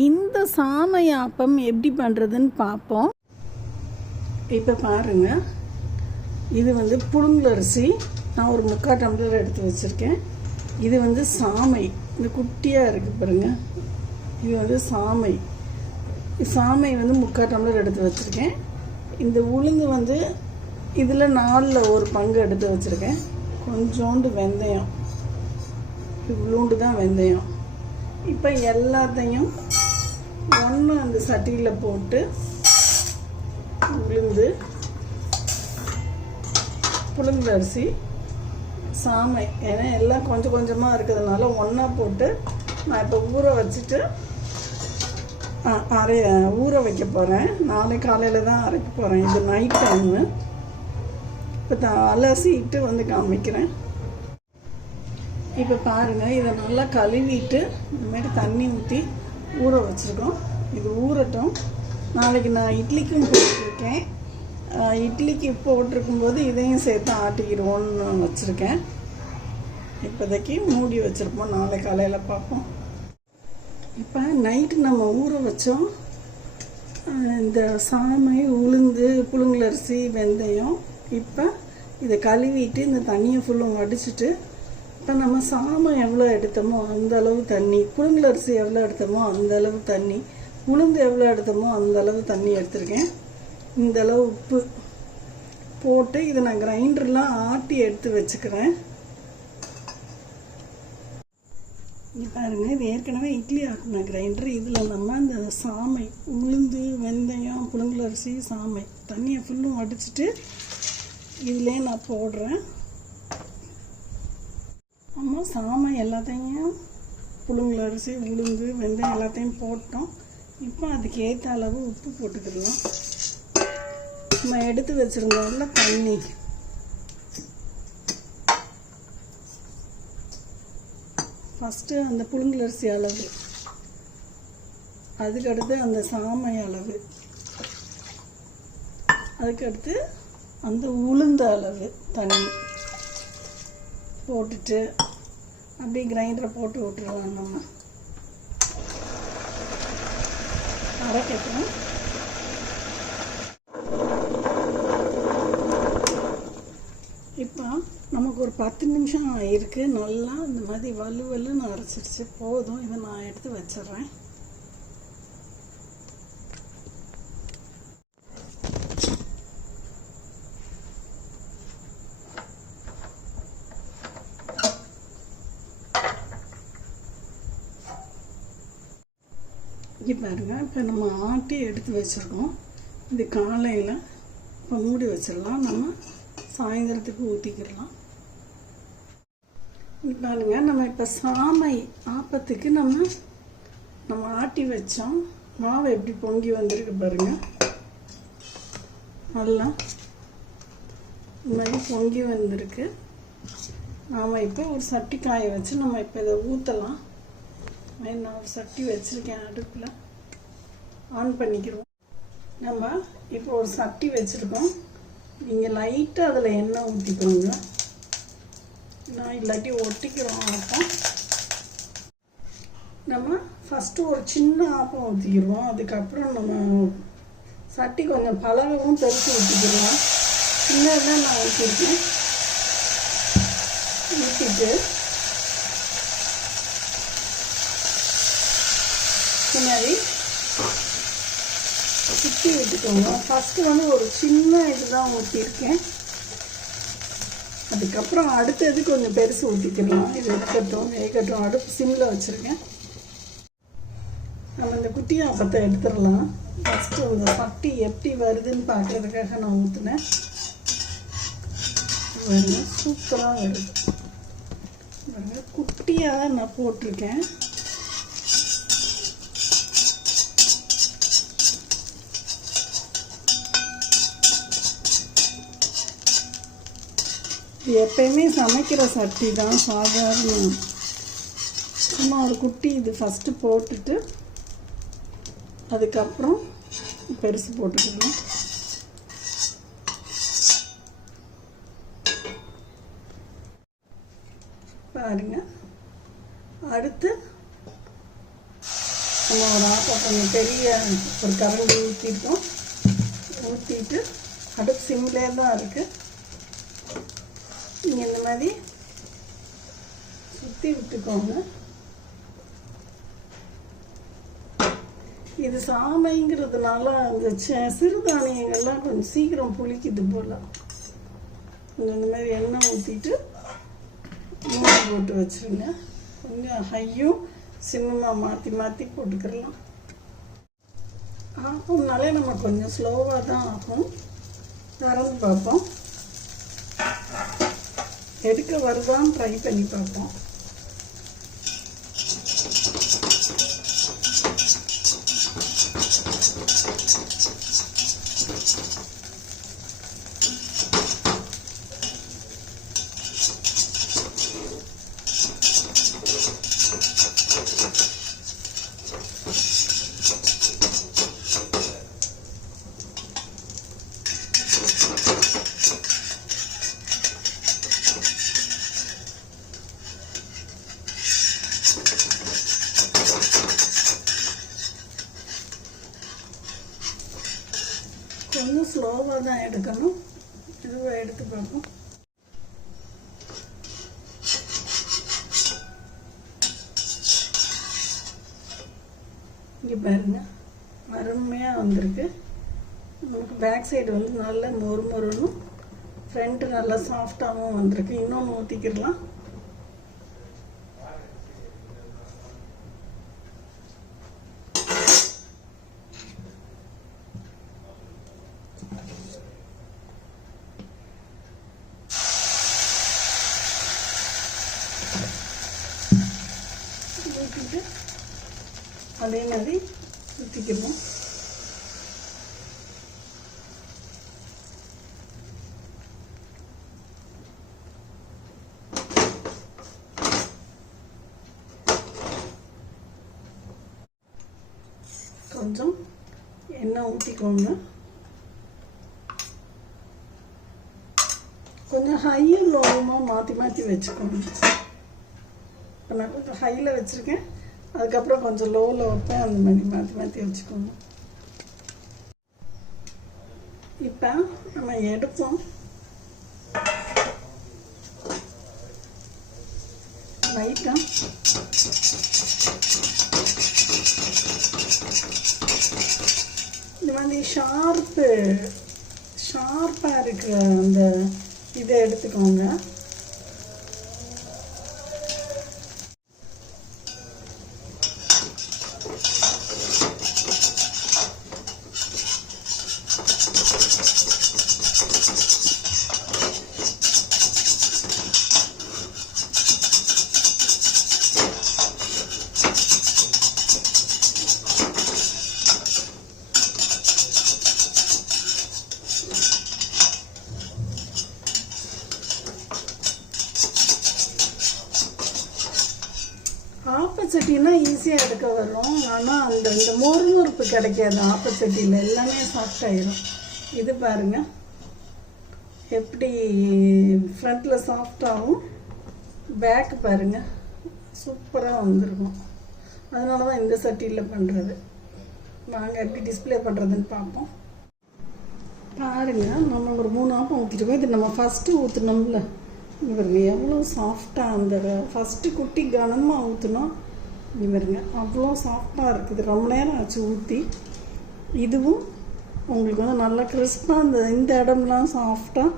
இந்த சாமை ஆப்பம் எப்படி பண்ணுறதுன்னு பார்ப்போம். இப்போ பாருங்க. இது வந்து புழுங்கலரிசி நான் ஒரு முக்கால் டம்ளர் எடுத்து வச்சுருக்கேன். இது வந்து சாமை. இந்த குட்டியாக இருக்குது பாருங்கள் இது வந்து சாமை. சாமை வந்து முக்கால் டம்ளர் எடுத்து வச்சுருக்கேன். இந்த உளுந்து வந்து இதில் நாலில் ஒரு பங்கு எடுத்து வச்சுருக்கேன். கொஞ்சோண்டு வெந்தயம். இவ்வளோண்டு தான் வெந்தயம். இப்போ எல்லாத்தையும் ஒன்று அந்த சட்டியில் போட்டு உளுந்து புழுங்கல் அரிசி சாமை ஏன்னா எல்லாம் கொஞ்சம் கொஞ்சமாக இருக்கிறதுனால ஒன்றா போட்டு நான் இப்போ ஊற வச்சுட்டு அரைய ஊற வைக்க போகிறேன் நாளை காலையில் தான் அரைக்க போகிறேன் இது நைட் டைமு இப்போ தான் அலசிட்டு வந்து காமிக்கிறேன். இப்போ பாருங்கள் இதை நல்லா கழுவிட்டு இந்தமாரி தண்ணி ஊற்றி ஊற வச்சுருக்கோம். இது ஊறட்டும். நாளைக்கு நான் இட்லிக்கும் போட்டிருக்கேன். இட்லிக்கு இட்லிக்கு போட்டிருக்கும்போது இதையும் சேர்த்து ஆட்டிக்கிடுவோன்னு வச்சுருக்கேன். இப்போதைக்கு மூடி வச்சுருப்போம். நாளை காலையில் பார்ப்போம். இப்போ நைட்டு நம்ம ஊற வச்சோம். இந்த சாமை உளுந்து புழுங்கலரிசி வெந்தயம் இப்போ இதை கழுவிட்டு இந்த தண்ணியை ஃபுல்லும் வடிச்சிட்டு இப்போ நம்ம சாமை எவ்வளோ எடுத்தோமோ அந்த அளவு தண்ணி புழுங்கலரிசி எவ்வளோ எடுத்தோமோ அந்த அளவு தண்ணி உளுந்து எவ்வளோ எடுத்தோமோ அந்த அளவு தண்ணி எடுத்திருக்கேன். இந்த அளவு உப்பு போட்டு இதை நான் கிரைண்டர்லாம் ஆட்டி எடுத்து வச்சுக்கிறேன். இங்க பாருங்க இது ஏற்கனவே இட்லி ஆட்டின கிரைண்டர் இதில் நம்ம அந்த சாமை உளுந்து வெந்தயம் புழுங்கலரிசி சாமை தண்ணியை ஃபுல்லும் அடிச்சிட்டு இதிலே நான் போடுறேன். அம்மா சாமை எல்லாத்தையும் புழுங்கலரிசி உளுந்து வெந்தயம் எல்லாத்தையும் போட்டோம். இப்போ அதுக்கு ஏற்ற அளவு உப்பு போட்டுக்கிடலாம் நம்ம எடுத்து வச்சுருந்தோம்ல தண்ணி. ஃபஸ்ட்டு அந்த புழுங்கலரிசி அளவு. அதுக்கடுத்து அந்த சாமை அளவு. அதுக்கடுத்து அந்த உளுந்த அளவு தண்ணி. போட்டுட்டு அப்படியே கிரைண்டரை போட்டு விட்டுருவோம் நம்ம. அரைக்கட்டும் இப்போ நமக்கு ஒரு பத்து நிமிஷம் இருக்குது நல்லா இந்த மாதிரி வலு வலுன்னு அரைச்சிருச்சு போதும். இதை நான் எடுத்து வச்சிடுறேன். இங்கே பாருங்கள் இப்போ நம்ம ஆட்டி எடுத்து வச்சுருக்கோம். இது காலையில் இப்போ மூடி வச்சிடலாம். நம்ம சாயந்தரத்துக்கு ஊற்றிக்கிடலாம் பாருங்க. நம்ம இப்போ சாமை ஆப்பத்துக்கு நம்ம நம்ம ஆட்டி வச்சோம். மாவு எப்படி பொங்கி வந்திருக்கு பாருங்க. நல்லா இந்த மாதிரி பொங்கி வந்திருக்கு. நாம் இப்போ ஒரு சட்டி காய வச்சு நம்ம இப்போ இதை ஊற்றலாம் நான் ஒரு சட்டி வச்சுருக்கேன் அடுப்பில். ஆன் பண்ணிக்கிறோம் நம்ம இப்போ ஒரு சட்டி வச்சுருக்கோம். நீங்கள் லைட்டாக அதில் எண்ணெய் ஊற்றிக்கோங்க நான் இல்லாட்டி ஒட்டிக்கிறோம் ஆப்பம் நம்ம ஃபஸ்ட்டு ஒரு சின்ன ஆப்பம் ஊற்றிக்கிடுவோம் அதுக்கப்புறம் நம்ம சட்டி கொஞ்சம் பழகவும் பெருசு ஊற்றிக்கிடுவோம் சின்னதான் நான் ஊற்றிருக்கேன் ஊற்றிட்டு மாதிரி சுற்றி விட்டுக்கோங்க ஃபஸ்ட்டு வந்து ஒரு சின்ன இதுதான் ஊற்றிருக்கேன் அதுக்கப்புறம் அடுத்தது கொஞ்சம் பெருசு ஊற்றிக்கலாம் இது இருக்கட்டும் வேகட்டும். அடுப்பு சிம்மில் வச்சுருக்கேன். நம்ம இந்த குட்டி ஆப்பத்தை எடுத்துடலாம். ஃபஸ்ட்டு இந்த பட்டி எப்படி வருதுன்னு பார்க்குறதுக்காக நான் ஊற்றினேன் சூப்பராக வருது. குட்டியாக தான் நான் போட்டிருக்கேன். இது எப்பயுமே சமைக்கிற சட்டி தான் சாதாரண. சும்மா ஒரு குட்டி இது ஃபஸ்ட்டு போட்டுட்டு அதுக்கப்புறம் பெருசு போட்டுக்கணும். பாருங்க. அடுத்து நம்ம ஒரு ஆப்பா கொஞ்சம் பெரிய ஒரு கரண்டி ஊற்றிட்டோம் ஊற்றிட்டு அடுப்பு சிம்லேயே தான் இருக்குது நீங்கள் இந்த மாதிரி சுற்றி விட்டுக்கோங்க. இது சாமைங்கிறதுனால அந்த சிறுதானியங்கள்லாம் கொஞ்சம் சீக்கிரம் புளிக்குது போல். இந்த மாதிரி எண்ணெய் ஊற்றிட்டு மூடி போட்டு வச்சுருங்க. கொஞ்சம் ஹையும் சிம்மமாக மாற்றி மாற்றி போட்டுக்கிறலாம். ஆகும்னாலே நம்ம கொஞ்சம் ஸ்லோவாக தான் ஆகும். திறந்து பார்ப்போம். எடுக்க வருதான்னு ட்ரை பண்ணி பார்ப்போம். கொஞ்சம் ஸ்லோவாக தான் எடுக்கணும். இதுவாக எடுத்து பார்ப்போம். இங்கே பாருங்கள் அருமையாக வந்திருக்கு. நமக்கு பேக் சைடு வந்து நல்ல மொறு மொறுனும் ஃப்ரண்ட்டு நல்லா சாஃப்டாகவும் வந்திருக்கு. இன்னொன்று ஊற்றிக்கிடலாம் ஊற்றிட்டு அதே மாதிரி ஊற்றிக்கணும் கொஞ்சம் எண்ணெய் ஊற்றிக்கோங்க கொஞ்சம் ஹையும் லோவுமாக மாற்றி மாற்றி வச்சுக்கோங்க இப்போ நான் கொஞ்சம் ஹையில் வச்சுருக்கேன். அதுக்கப்புறம் கொஞ்சம் லோவில் வைப்பேன். அந்த மாதிரி மாற்றி மாற்றி வச்சுக்கோங்க. இப்போ நம்ம எடுப்போம். லைட்டாக இந்த மாதிரி ஷார்ப்பு ஷார்ப்பாக இருக்கிற அந்த இதை எடுத்துக்கோங்க. ஆப்பச்சட்டினா ஈஸியாக எடுக்க வரும் ஆனால் அந்த இந்த மொறுமுறுப்பு கிடைக்காது ஆப்பச்சட்டியில் எல்லாமே சாஃப்ட் ஆயிரும். இது பாருங்கள் எப்படி ஃப்ரண்ட்டில் சாஃப்டாகவும் பேக் பாருங்க. சூப்பராக வந்திருக்கும். அதனால தான் இந்த சட்டியில் பண்ணுறது வாங்க எப்படி டிஸ்ப்ளே பண்ணுறதுன்னு பார்ப்போம். பாருங்கள் நம்ம ஒரு மூணு ஆப்பம் ஊற்றிருக்கோம் இது நம்ம ஃபஸ்ட்டு ஊற்றுனோம்ல இவருங்க எவ்வளோ சாஃப்டாக அந்த ஃபஸ்ட்டு குட்டி கனமாக ஊற்றுனா இவருங்க அவ்வளோ சாஃப்டாக இருக்குது. ரொம்ப நேரம் ஆச்சு ஊற்றி இதுவும் உங்களுக்கு வந்து நல்லா கிறிஸ்பாக இந்த இந்த இடம்லாம் சாஃப்டாக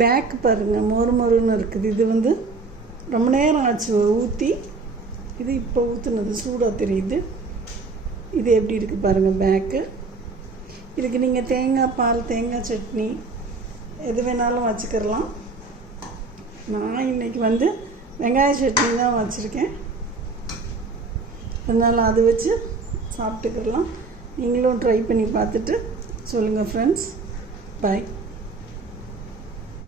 பேக் பாருங்கள் மொறு மொறுன்னு இருக்குது. இது வந்து ரொம்ப நேரம் ஆச்சு ஊற்றி இது இப்போ ஊற்றுனது சூடாக தெரியுது. இது எப்படி இருக்குது பாருங்கள் பேக்கு இதுக்கு நீங்கள் தேங்காய் பால் தேங்காய் சட்னி எது வேணாலும் வச்சுக்கிறலாம் நான் இன்னைக்கு வந்து வெங்காய சட்னி தான் வச்சுருக்கேன். அதனால் அது வச்சு சாப்பிட்டுக்கிடலாம் நீங்களும் ட்ரை பண்ணி பார்த்துட்டு சொல்லுங்கள் ஃப்ரெண்ட்ஸ் பாய்